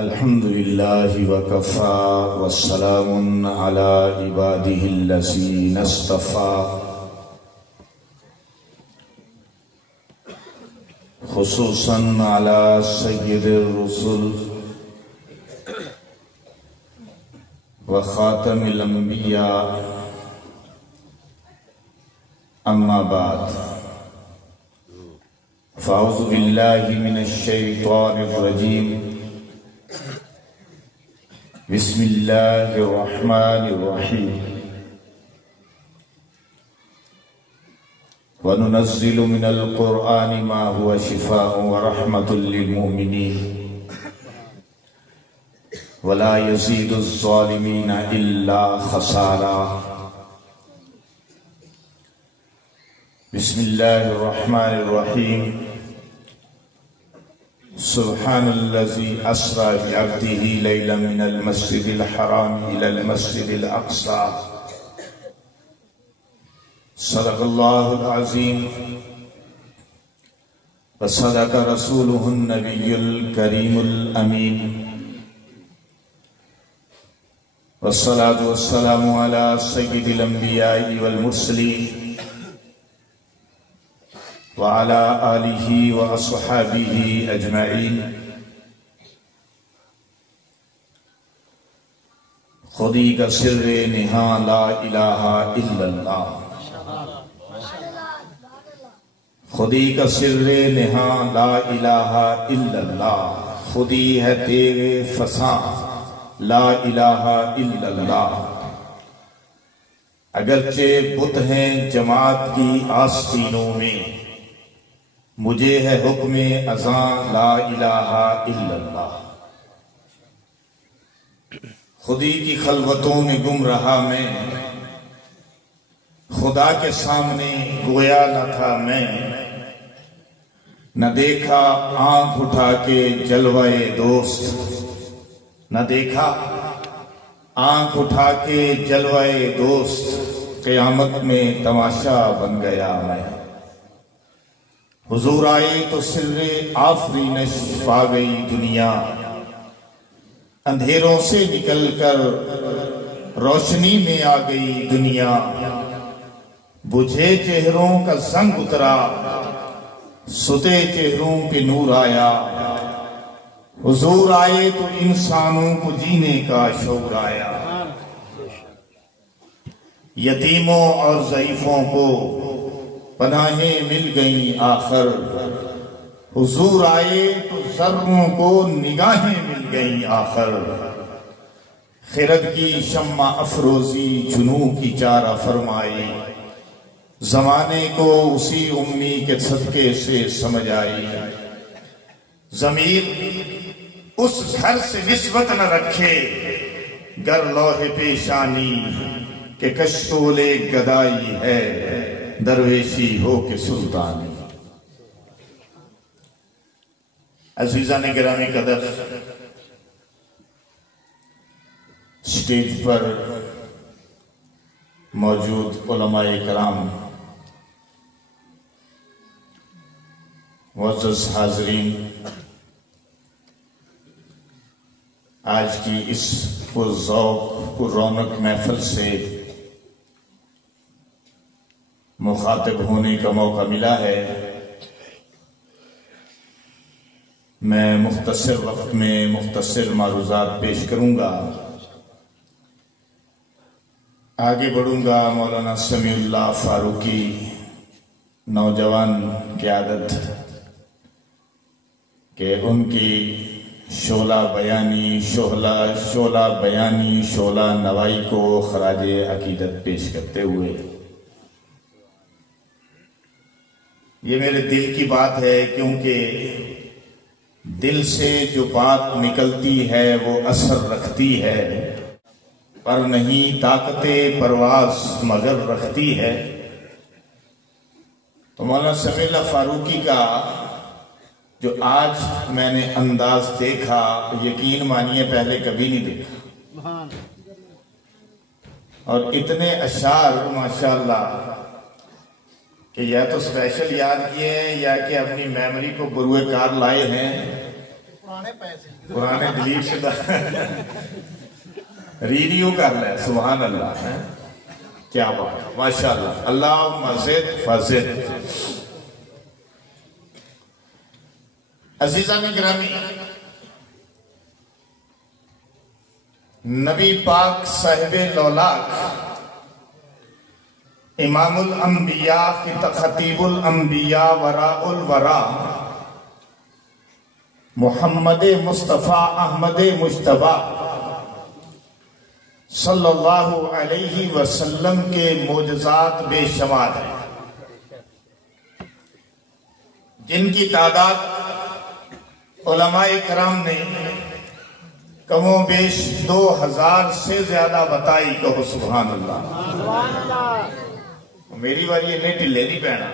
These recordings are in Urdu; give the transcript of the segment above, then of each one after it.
الحمد لله وكفى والسلام على عباده الذين اصطفى خصوصا على سيد الرسل وخاتم الأنبياء أما بعد فأعوذ بالله من الشيطان الرجيم بسم الله الرحمن الرحيم وننزل من القرآن ما هو شفاء ورحمة للمؤمنين ولا يزيد الظالمين إلا خسارا بسم الله الرحمن الرحيم سبحان الذي أسرى بعبده ليلا من المسجد الحرام إلى المسجد الأقصى صدق الله العظيم وصدق رسوله النبي الكريم الأمين والصلاة والسلام على سيد الأنبياء والمرسلين وعلى آلہ وأصحابہ اجمعین خودی کا سر نہاں لا الہ الا اللہ خودی کا سر نہاں لا الہ الا اللہ خودی ہے تیرے فساں لا الہ الا اللہ اگرچہ بت ہیں جماعت کی آستینوں میں مجھے ہے حکم اذان لا الہ الا اللہ خودی کی خلوتوں میں گم رہا میں خدا کے سامنے گویا نہ تھا میں نہ دیکھا آنکھ اٹھا کے جلوے دوست نہ دیکھا آنکھ اٹھا کے جلوے دوست قیامت میں تماشا بن گیا میں حضور آئے تو سر آفرینش پا گئی دنیا اندھیروں سے نکل کر روشنی میں آ گئی دنیا بجھے چہروں کا زنگ اترا ستے چہروں پہ نور آیا حضور آئے تو انسانوں کو جینے کا شعور آیا یتیموں اور ضعیفوں کو پناہیں مل گئیں آخر حضور آئے تو ذروں کو نگاہیں مل گئیں آخر خرد کی شمع افروزی جنوں کی چارہ فرمائی زمانے کو اسی امی کے صدقے سے سمجھ آئی ضمیر اس گھر سے نسبت نہ رکھے گر لوح پیشانی کہ کشتول گدائی ہے درویشی ہو کے سلطانی عزیزان گرامی قدر سٹیج پر موجود علماء کرام معزز حاضرین آج کی اس پرذوق پر رونق محفل سے مخاطب ہونے کا موقع ملا ہے میں مختصر وقت میں مختصر معروضات پیش کروں گا آگے بڑھوں گا مولانا سمیع اللہ فاروقی نوجوان قیادت کہ ان کی شعلہ بیانی شعلہ نوائی کو خراج عقیدت پیش کرتے ہوئے یہ میرے دل کی بات ہے کیونکہ دل سے جو بات نکلتی ہے وہ اثر رکھتی ہے پر نہیں طاقت پرواز مگر رکھتی ہے تو مولانا سمیع اللہ فاروقی کا جو آج میں نے انداز دیکھا یقین مانیے پہلے کبھی نہیں دیکھا اور اتنے اشعار ماشاءاللہ کہ یا تو اسپیشل یاد کیے ہیں یا کہ اپنی میموری کو بروئے کار لائے ہیں پرانے ڈیلیٹ شدہ ریڈیو کر لیں. سبحان اللہ. کیا بات, ماشاء اللہ. اللہ مزید فزد. عزیزان گرامی, نبی پاک صاحب لولاک امام الانبیاء خطیب الانبیاء وراء الورا محمد مصطفیٰ احمد مجتبی صلی اللہ علیہ وسلم کے معجزات بے شمار ہیں, جن کی تعداد علماء کرام نے کم و بیش 2000 سے زیادہ بتائی. کہو سبحان اللہ. میری باری انہیں ٹھلے نہیں پہنا,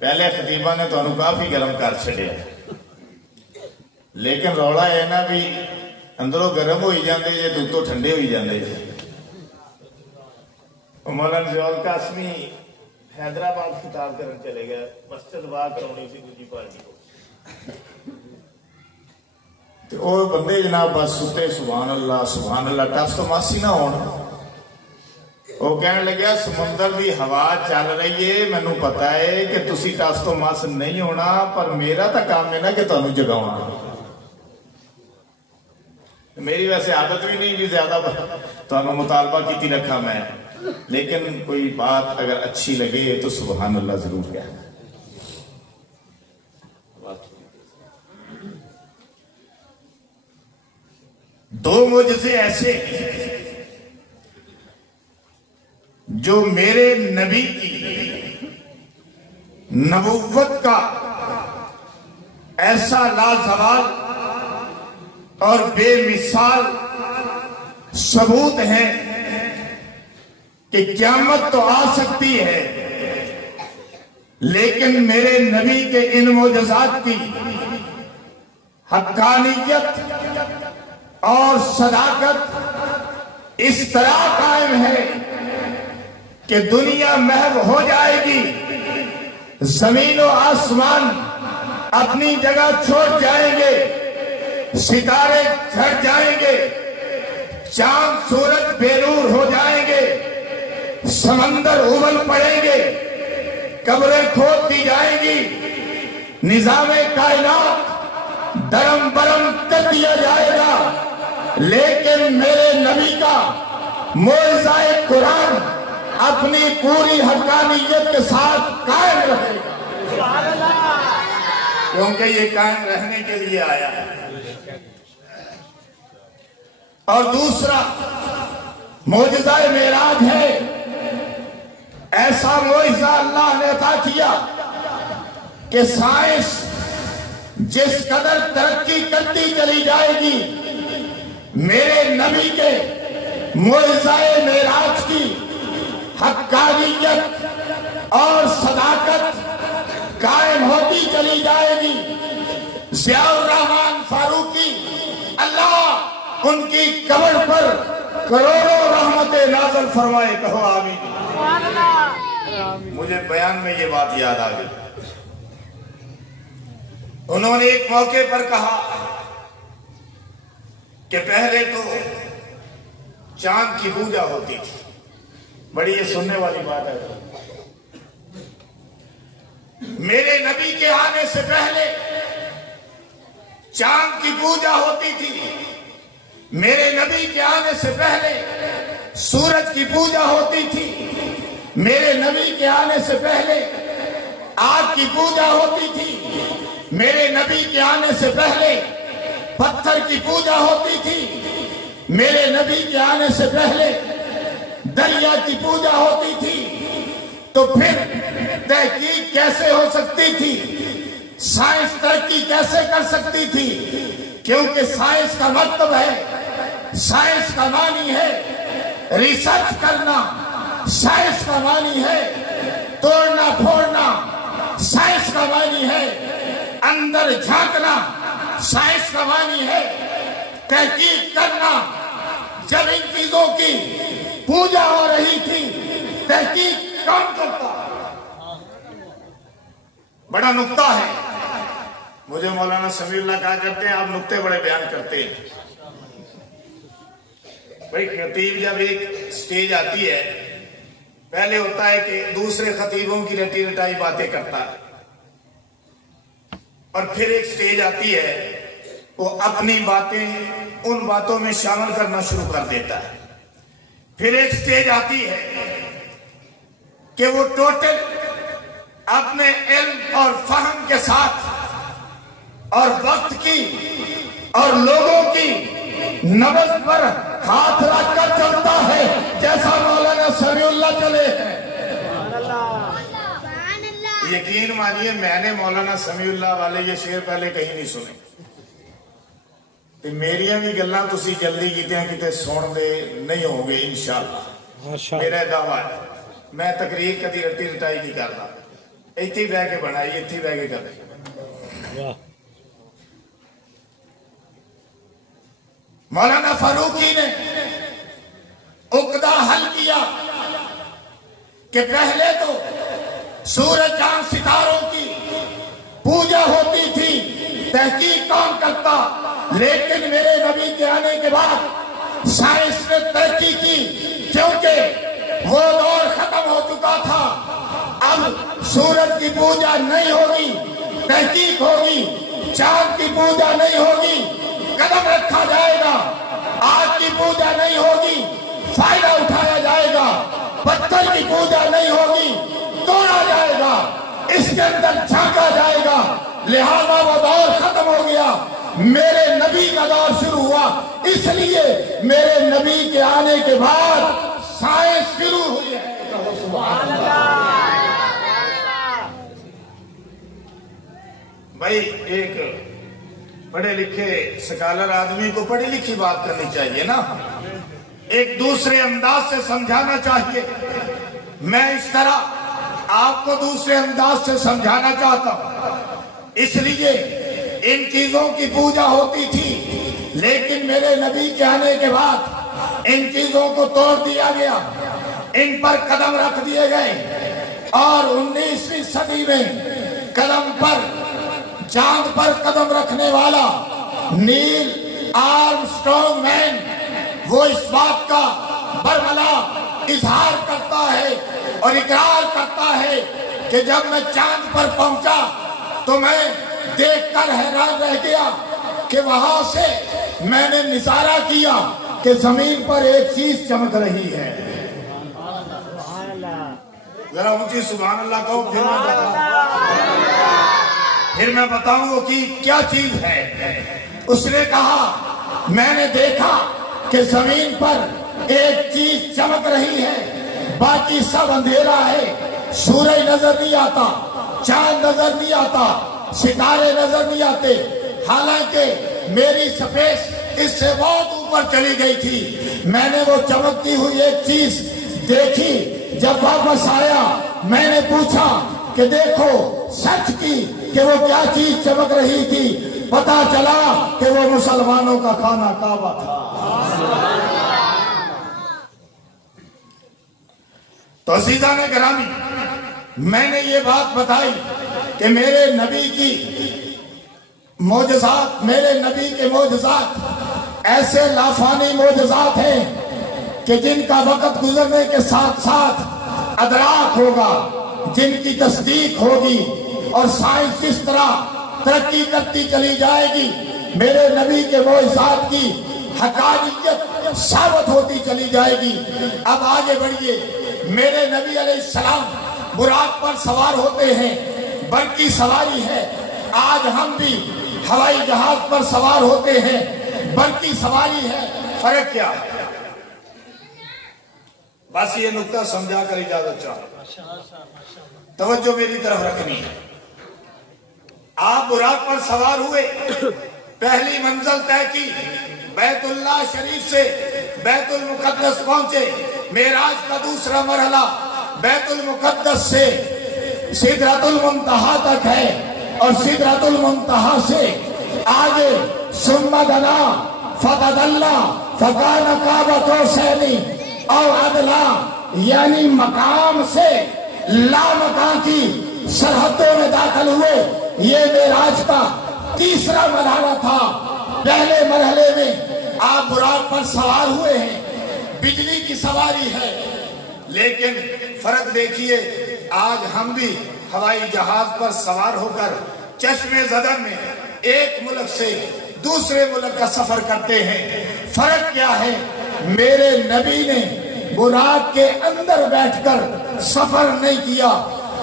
پہلے خطیبہ نے تو انہوں کافی گرم کر چھڑے, لیکن روڑا ہے نا بھی اندروں گرم ہوئی جاندے جے دوتوں ٹھنڈے ہوئی جاندے جے. مولانا زیول قاسمی حیدرآباد خطاب کرن چلے گئے, مسجد وا کرونی سی دوجی پارٹی کو, تو وہ بندے جناب بس ستے سبحان اللہ ٹس تو ماسی نہ ہون. وہ کہنے لگیا سمندر دی ہوا چل رہی ہے, مینوں پتا ہے کہ تسی ٹس تو ماس نہیں ہونا, پر میرا تا کام ہے نا کہ تانوں جگاؤنا. میری ویسے عادت بھی نہیں بھی زیادہ تانوں مطالبہ کیتی رکھا میں, لیکن کوئی بات اگر اچھی لگے تو سبحان اللہ ضرور کہنا. دو معجزے ایسے جو میرے نبی کی نبوت کا ایسا لازوال اور بے مثال ثبوت ہے کہ قیامت تو آ سکتی ہے, لیکن میرے نبی کے ان معجزات کی حقانیت اور صداقت اس طرح قائم ہے کہ دنیا محو ہو جائے گی, زمین و آسمان اپنی جگہ چھوڑ جائیں گے, ستارے جھڑ جائیں گے, چاند سورج بے نور ہو جائیں گے, سمندر ابل پڑیں گے, قبریں کھود دی جائیں گی, نظام کائنات درم برم کر دیا جائے گا, لیکن میرے نبی کا معجزہ قرآن اپنی پوری حقانیت کے ساتھ قائم رہے گا, کیونکہ یہ قائم رہنے کے لیے آیا ہے. اور دوسرا معجزہ معراج ہے, ایسا معجزہ اللہ نے عطا کیا کہ سائنس جس قدر ترقی کرتی چلی جائے گی, میرے نبی کے معجزہ معراج کی حقانیت اور صداقت قائم ہوتی چلی جائے گی. ضیاء الرحمن فاروقی اللہ ان کی قبر پر کروڑوں رحمتیں نازل فرمائے. کہو آمین. مجھے بیان میں یہ بات یاد آ گئی. انہوں نے ایک موقع پر کہا کہ پہلے تو چاند کی پوجا ہوتی تھی. بڑی یہ سننے والی بات ہے. میرے نبی کے آنے سے پہلے چاند کی پوجا ہوتی تھی. میرے نبی کے آنے سے پہلے سورج کی پوجا ہوتی تھی. میرے نبی کے آنے سے پہلے آگ کی پوجا ہوتی تھی. میرے نبی کے آنے سے پہلے پتھر کی پوجا ہوتی تھی. میرے نبی کے آنے سے پہلے دریا کی پوجا ہوتی تھی. تو پھر تحقیق کیسے ہو سکتی تھی؟ سائنس ترقی کیسے کر سکتی تھی؟ کیونکہ سائنس کا مطلب ہے، سائنس کا معنی ہے ریسرچ کرنا، سائنس کا معنی ہے توڑنا پھوڑنا، سائنس کا معنی ہے اندر جھانکنا، سائنس کا معنی ہے تحقیق کرنا. جب ان چیزوں کی پوجا ہو رہی تھی تحقیق کون کرتا؟ بڑا نقطہ ہے. مجھے مولانا سمیع اللہ کہا کرتے ہیں آپ نقطے بڑے بیان کرتے ہیں. بھائی خطیب جب ایک سٹیج آتی ہے پہلے ہوتا ہے کہ دوسرے خطیبوں کی رٹی رٹائی باتیں کرتا ہے اور پھر ایک سٹیج آتی ہے وہ اپنی باتیں ان باتوں میں شامل کرنا شروع کر دیتا ہے. پھر ایک سٹیج آتی ہے کہ وہ ٹوٹل اپنے علم اور فہم کے ساتھ اور وقت کی اور لوگوں کی نبض پر ہاتھ رکھ کر چلتا ہے جیسا مولانا سمیع اللہ چلے ہیں. یقین مانیے میں نے مولانا سمیع اللہ والے یہ شعر پہلے کہیں نہیں سنے. میریاں بھی گلاں تسی جلدی کیتے کتے سن دے نہیں ہو گے انشاءاللہ. میرا دعویٰ ہے میں تقریر کدی رٹی رٹائی نہیں کرتا. ایتھی بہ کے بنائی ایتھی بہ کے کرے. مولانا فاروقی نے عقدہ حل کیا کہ پہلے تو سورج چاند ستاروں کی پوجا ہوتی تھی تحقیق کون کرتا لیکن میرے نبی کے آنے کے بعد سائنس نے ترقی کی کیونکہ وہ دور ختم ہو چکا تھا. اب سورج کی پوجا نہیں ہوگی تحقیق ہوگی. چاند کی پوجا نہیں ہوگی قدم رکھا جائے گا. آگ کی پوجا نہیں ہوگی فائدہ اٹھایا جائے گا. پتھر کی پوجا نہیں ہوگی توڑا جائے گا. اس کے اندر جھانکا جائے گا. لہذا وہ دور ختم ہو گیا میرے نبی کا دور شروع ہوا. اس لیے میرے نبی کے آنے کے بعد سائنس شروع ہوئی ہے. سبحان اللہ. بھائی ایک پڑھے لکھے سکالر آدمی کو پڑھی لکھی بات کرنی چاہیے نا. ایک دوسرے انداز سے سمجھانا چاہیے. میں اس طرح آپ کو دوسرے انداز سے سمجھانا چاہتا ہوں. اس لیے ان چیزوں کی پوجا ہوتی تھی لیکن میرے نبی کے آنے کے بعد ان چیزوں کو توڑ دیا گیا. ان پر قدم رکھ دیے گئے اور 19ویں صدی میں قدم پر چاند پر قدم رکھنے والا نیل آرمسٹرانگ مین وہ اس بات کا برملا اظہار کرتا ہے اور اقرار کرتا ہے کہ جب میں چاند پر پہنچا تو میں دیکھ کر حیران رہ گیا کہ وہاں سے میں نے نظارہ کیا کہ زمین پر ایک چیز چمک رہی ہے. ذرا اونچی سبحان اللہ کہو پھر میں بتاؤں وہ کی کیا چیز ہے. اس نے کہا میں نے دیکھا کہ زمین پر ایک چیز چمک رہی ہے باقی سب اندھیرا ہے. سورج نظر نہیں آتا چاند نظر نہیں آتا ستارے نظر نہیں آتے. حالانکہ میری سپیس اس سے بہت اوپر چلی گئی تھی. میں نے وہ چمکتی ہوئی ایک چیز دیکھی. جب واپس آیا میں نے پوچھا کہ دیکھو سچ کی کہ وہ کیا چیز چمک رہی تھی. پتا چلا کہ وہ مسلمانوں کا خانہ کعبہ تھا. تو عزیزان گرامی میں نے یہ بات بتائی کہ میرے نبی کی معجزات میرے نبی کے معجزات ایسے لافانی معجزات ہیں کہ جن کا وقت گزرنے کے ساتھ ساتھ ادراک ہوگا جن کی تصدیق ہوگی اور سائنس کس طرح ترقی کرتی چلی جائے گی. میرے نبی کے معجزات کی حقانیت ثابت ہوتی چلی جائے گی. اب آگے بڑھیے. میرے نبی علیہ السلام براق پر سوار ہوتے ہیں برقی سواری ہے. آج ہم بھی ہوائی جہاز پر سوار ہوتے ہیں برقی سواری ہے. فرق کیا ہے؟ بس یہ نقطہ سمجھا کر اجازت چاہوں. توجہ میری طرف رکھنی ہے. آپ براق پر سوار ہوئے پہلی منزل طے کی بیت اللہ شریف سے بیت المقدس پہنچے. معراج کا دوسرا مرحلہ بیت المقدس سے سدرۃ المنتہا تک ہے اور سدرۃ المنتہا سے آگے ثم دنا فتدلی فکان قاب قوسین او ادنی یعنی مقام سے لامکان کی سرحدوں میں داخل ہوئے. یہ معراج کا تیسرا مرحلہ تھا۔ پہلے مرحلے میں آپ براق پر سوار ہوئے ہیں، بجلی کی سواری ہے، لیکن فرق دیکھیے آج ہم بھی ہوائی جہاز پر سوار ہو کر چشمے زدن میں ایک ملک سے دوسرے ملک کا سفر کرتے ہیں۔ فرق کیا ہے؟ میرے نبی نے براق کے اندر بیٹھ کر سفر نہیں کیا،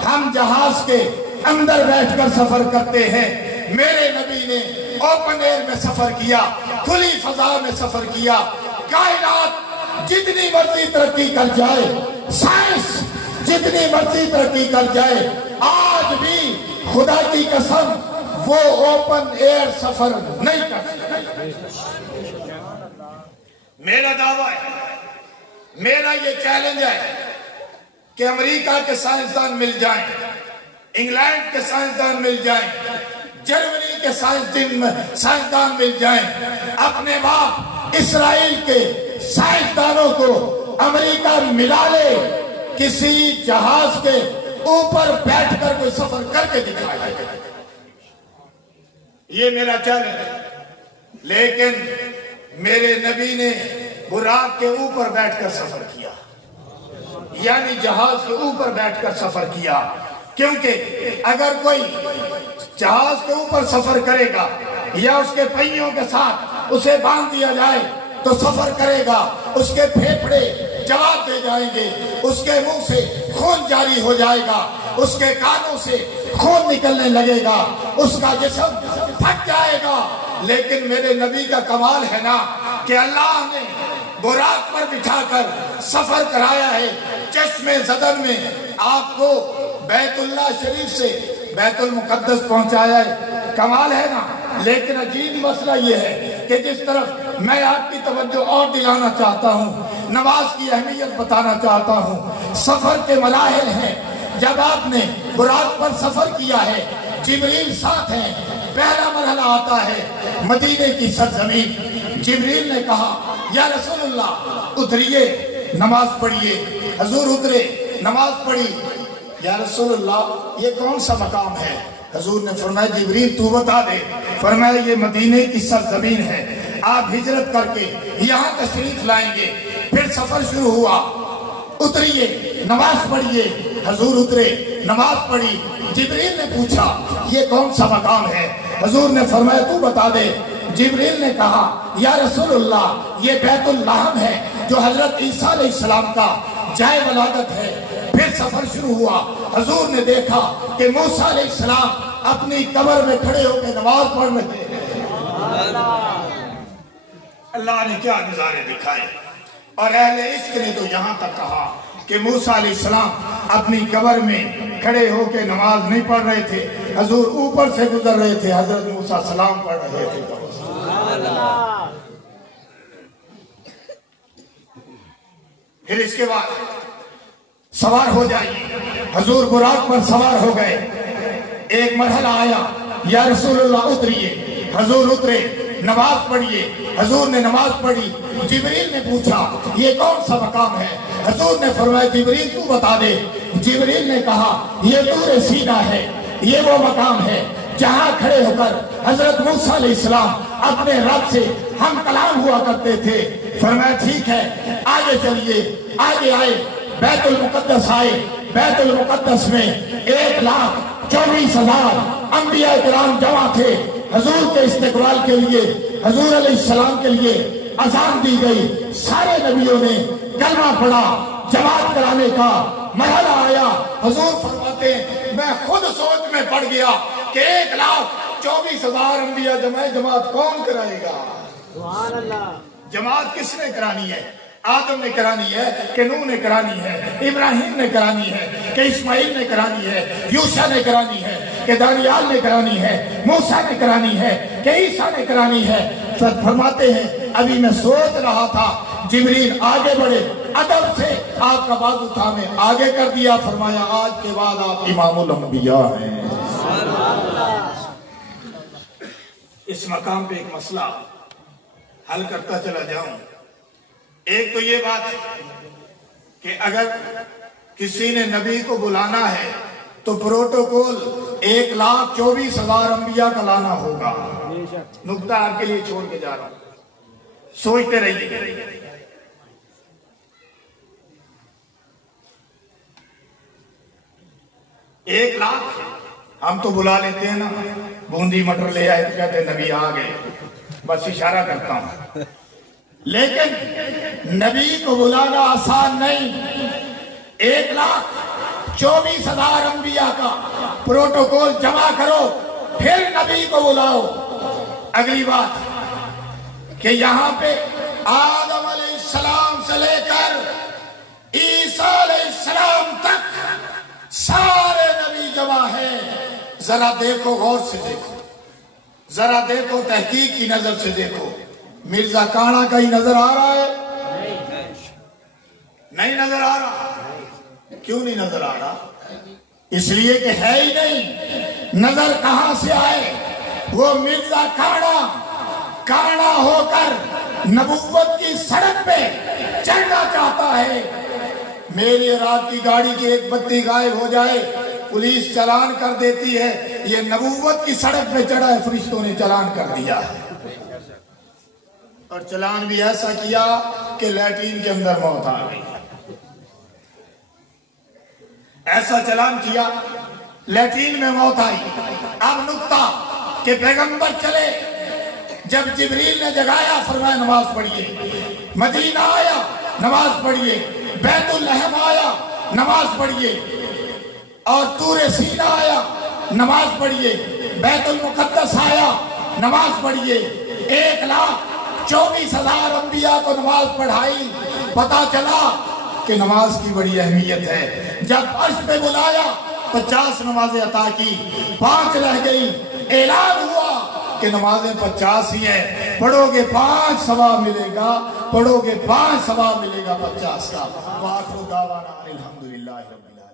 ہم جہاز کے اندر بیٹھ کر سفر کرتے ہیں۔ میرے نبی نے اوپن ایئر میں سفر کیا، کھلی فضا میں سفر کیا۔ کائنات جتنی مرضی ترقی کر جائے، سائنس جتنی مرضی ترقی کر جائے، آج بھی خدا کی قسم وہ اوپن ایئر سفر نہیں کر سکتے۔ میرا دعویٰ ہے، میرا یہ چیلنج ہے کہ امریکہ کے سائنسدان مل جائیں، انگلینڈ کے سائنسدان مل جائیں، جرمنی کے سائنسدان مل جائیں، اپنے باپ اسرائیل کے سائنسدانوں کو امریکہ ملا لے، کسی جہاز کے اوپر بیٹھ کر کوئی سفر کر کے دکھائے۔ یہ میرا چیلنج ہے، لیکن میرے نبی نے براق کے اوپر بیٹھ کر سفر کیا، یعنی جہاز کے اوپر بیٹھ کر سفر کیا، کیونکہ اگر کوئی جہاز کے اوپر سفر کرے گا یا اس کے پہیوں کے ساتھ اسے باندھ دیا جائے تو سفر کرے گا، اس کے پھیپھڑے جواب دے جائیں گے، اس کے منہ سے خون جاری ہو جائے گا، اس کے کانوں سے خون نکلنے لگے گا، اس کا جسم پھٹ جائے گا۔ لیکن میرے نبی کا کمال ہے نا کہ اللہ نے براق پر بٹھا کر سفر کرایا ہے، چشمے زدن میں آپ کو بیت اللہ شریف سے بیت المقدس پہنچایا ہے، کمال ہے نا۔ لیکن عجیب مسئلہ یہ ہے کہ جس طرف میں آپ کی توجہ اور دلانا چاہتا ہوں، نماز کی اہمیت بتانا چاہتا ہوں، سفر کے مراحل ہیں۔ جب آپ نے براق پر سفر کیا ہے، جبریل ساتھ ہیں، پہلا مرحلہ آتا ہے مدینے کی سرزمین۔ جبریل نے کہا یا رسول اللہ اتریے نماز پڑھیے۔ حضور اترے، نماز پڑھی۔ یا رسول اللہ یہ کون سا مقام ہے؟ حضور نے فرمایا جبریل تو بتا دے۔ فرمایا یہ مدینے کی سرزمین ہے، آپ ہجرت کر کے یہاں تشریف لائیں گے۔ پھر سفر شروع ہوا، اتریے نماز پڑھیے۔ حضور اترے، نماز پڑھی۔ جبریل نے پوچھا یہ کون سا مقام ہے؟ حضور نے فرمایا تو بتا دے۔ جبریل نے کہا یا رسول اللہ یہ بیت اللحم ہے جو حضرت عیسیٰ علیہ السلام کا جائے ولادت ہے۔ پھر سفر شروع ہوا، حضور نے دیکھا کہ موسیٰ علیہ السلام اپنی قبر میں کھڑے ہو کے نماز پڑھ رہے ہیں۔ اللہ نے کیا نظارے دکھائے، اور اہل عشق نے تو یہاں تک کہا کہ موسیٰ علیہ السلام اپنی قبر میں کھڑے ہو کے نماز نہیں پڑھ رہے تھے، حضور اوپر سے گزر رہے تھے، حضرت موسیٰ سلام پڑھ رہے تھے۔ پھر اس کے بعد سوار ہو جائیے، حضور براق پر سوار ہو گئے۔ ایک مرحلہ آیا، یا رسول اللہ اتریے۔ حضور اترے، نماز پڑھیے۔ حضور نے نماز پڑھی۔ جبریل نے پوچھا یہ کون سا مقام ہے؟ حضور نے فرمایا جبریل تو بتا دے۔ جبریل نے کہا یہ طور سینا ہے، یہ وہ مقام ہے جہاں کھڑے ہو کر حضرت موسیٰ علیہ السلام اپنے رب سے ہم کلام ہوا کرتے تھے۔ فرمایا ٹھیک ہے آگے چلیے۔ آگے آئے، بیت المقدس آئے۔ بیت المقدس میں 1,24,000 انبیاء کرام جمع تھے حضور کے استقبال کے لیے۔ حضور علیہ السلام کے لیے اذان دی گئی، سارے نبیوں نے کلمہ پڑھا۔ جماعت کرانے کا مرحلہ آیا، حضور فرماتے ہیں میں خود سوچ میں پڑ گیا کہ 1,24,000 انبیاء جماعت کون کرائے گا؟ سبحان اللہ۔ جماعت کس نے کرانی ہے؟ آدم نے کرانی ہے کہ نوح نے کرانی ہے، ابراہیم نے کرانی ہے کہ اسماعیل نے کرانی ہے، یوشع نے کرانی ہے کہ دانیال نے کرانی ہے، موسیٰ نے کرانی ہے کہ عیسیٰ نے کرانی ہے۔ فرماتے ہیں ابھی میں سوچ رہا تھا، جبریل آگے بڑھے، ادب سے آپ کا بازو تھامے آگے کر دیا۔ فرمایا آج کے بعد آپ امام الانبیاء ہیں۔ اس مقام پہ ایک مسئلہ حل کرتا چلا جاؤں۔ ایک تو یہ بات کہ اگر کسی نے نبی کو بلانا ہے تو پروٹوکول 1,24,000 انبیاء کا لانا ہوگا. نقطہ آپ کے لیے چھوڑ کے جا رہا ہوں, سوچتے رہیے. ایک لاکھ ہم تو بلا لیتے ہیں نا, بوندی مٹر لے آئے تو کہتے ہیں نبی آ گئے, بس اشارہ کرتا ہوں. لیکن نبی کو بلانا آسان نہیں. 1,24,000 انبیاء کا پروٹوکول جمع کرو, پھر نبی کو بلاؤ. اگلی بات کہ یہاں پہ آدم علیہ السلام سے لے کر عیسیٰ علیہ السلام تک سارے نبی جمع ہیں. ذرا دیکھو, غور سے دیکھو, ذرا دیکھو, تحقیق کی نظر سے دیکھو. مرزا کانا کا ہی نظر آ رہا ہے؟ نہیں نظر آ رہا. کیوں نہیں نظر آ رہا؟ اس لیے کہ ہے ہی نہیں. نظر کہاں سے آئے؟ وہ مرزا کانا ہو کر نبوت کی سڑک پہ چڑھنا چاہتا ہے. میری اور آپ کی گاڑی کی ایک بتی غائب ہو جائے, پولیس چلان کر دیتی ہے. یہ نبوت کی سڑک پہ چڑھا ہے, فرشتوں نے چلان کر دیا ہے. اور چلان بھی ایسا کیا کہ لیٹرین کے اندر موت آ گئی. ایسا چلان کیا, لیٹرین میں موت آئی. اب نکتہ کہ پیغمبر چلے, جب جبریل نے جگایا فرمایا نماز پڑھیے. مدینہ آیا, نماز پڑھیے. بیت الحم آیا, نماز پڑھیے. اور طور سینا آیا, نماز پڑھیے. بیت المقدس آیا, نماز پڑھیے. 1,24,000 انبیاء کو نماز پڑھائی. پتا چلا کہ نماز کی بڑی اہمیت ہے. جب عرش پہ بلایا 50 نمازیں عطا کی, 5 رہ گئی. اعلان ہوا کہ نمازیں 50 ہی ہیں, پڑھو گے 5 ثواب ملے گا, پڑھو گے 5 ثواب ملے گا 50 کا. وآخر دعوانا الحمدللہ رب العالمین.